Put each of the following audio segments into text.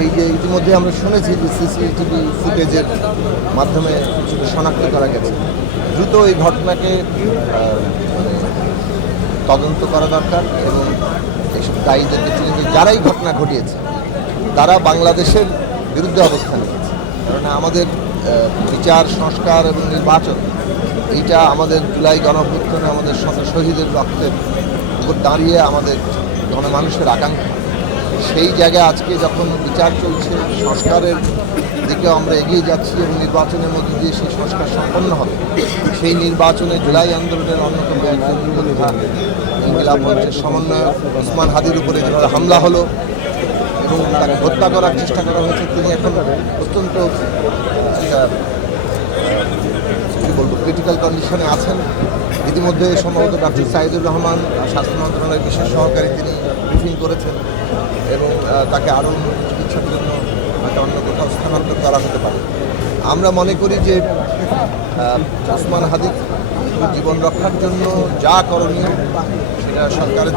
এই যে ইতিমধ্যে আমরা শুনেছি যে সিসিটিভি ফুটেজের মাধ্যমে কিছুটা শনাক্ত করা গেছে, দ্রুত এই ঘটনাকে তদন্ত করা দরকার এবং এইসব দায়ীদেরকে চিহ্নিত, যারাই ঘটনা ঘটিয়েছে তারা বাংলাদেশের বিরুদ্ধে অবস্থান নিয়েছে। কারণ আমাদের বিচার, সংস্কার এবং নির্বাচন, এইটা আমাদের জুলাই গণঅভ্যুত্থানে আমাদের শহীদের রক্তের উপর দাঁড়িয়ে আমাদের গণমানুষের আকাঙ্ক্ষা। সেই জায়গায় আজকে যখন বিচার চলছে, সংস্কারের দিকে আমরা এগিয়ে যাচ্ছি এবং নির্বাচনের মধ্যে দিয়ে সেই সংস্কার সম্পন্ন হবে, সেই নির্বাচনে জুলাই আন্দোলনের অন্যতম একজন যুবযোদ্ধা ইনকিলাব মঞ্চের সমন্বয়ক ওসমান হাদির উপরে যেভাবে হামলা হলো এবং তাকে হত্যা করার চেষ্টা করা হয়েছে, তিনি এখন অত্যন্ত কী বলবো ক্রিটিক্যাল কন্ডিশনে আছেন। ইতিমধ্যে সম্ভবত ডক্টর সাইদুর রহমান স্বাস্থ্য মন্ত্রণালয়ের বিশেষ সহকারী তিনি ব্রিফিং করেছেন এবং তাকে আরও চিকিৎসার জন্য হয়তো অন্য কোথাও স্থানান্তর করা হতে পারে। আমরা মনে করি যে ওসমান হাদির জীবন রক্ষার জন্য যা করণীয় সেটা সরকারের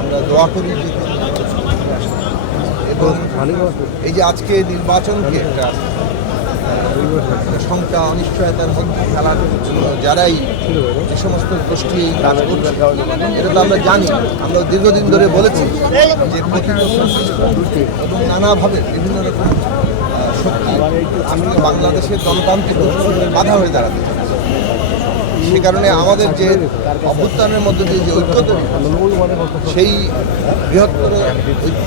আমরা দোয়া করি যে এবং এই যে আজকে নির্বাচনকে একটা শঙ্কা অনিশ্চয়তার মধ্যে খেলার জন্য যারাই যে সমস্ত গোষ্ঠী কাজ করছে, এটা তো আমরা জানি, আমরা দীর্ঘদিন ধরে বলেছি যে কথিত এবং নানাভাবে বিভিন্ন রকম শক্তি আসলে বাংলাদেশের গণতান্ত্রিক বাধা হয়ে দাঁড়াতে চায়। সে কারণে আমাদের যে অভ্যুত্থানের মধ্যে দিয়ে যে ঐক্য তৈরি, সেই বৃহত্তর ঐক্য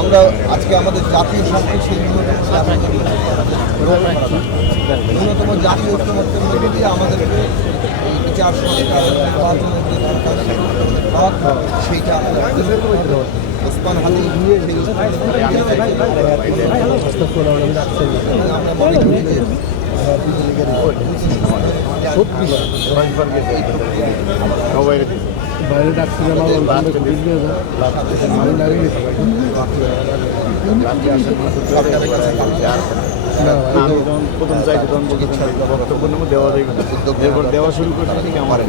আমরা আজকে আমাদের জাতীয় স্বার্থে সেই ন্যূনতম জাতীয় ঐক্যমত্যের মধ্যে দিয়ে আমাদেরকে এই বিচার সংস্কার নির্বাচনের যে দরকার সেইটা ওসমান হাদি আমরা মনে করি যে বাইরে ডাকছিলাম প্রথম চাইতে তখন বক্তব্য দেওয়া যাবে, দেওয়া শুরু করতে আমার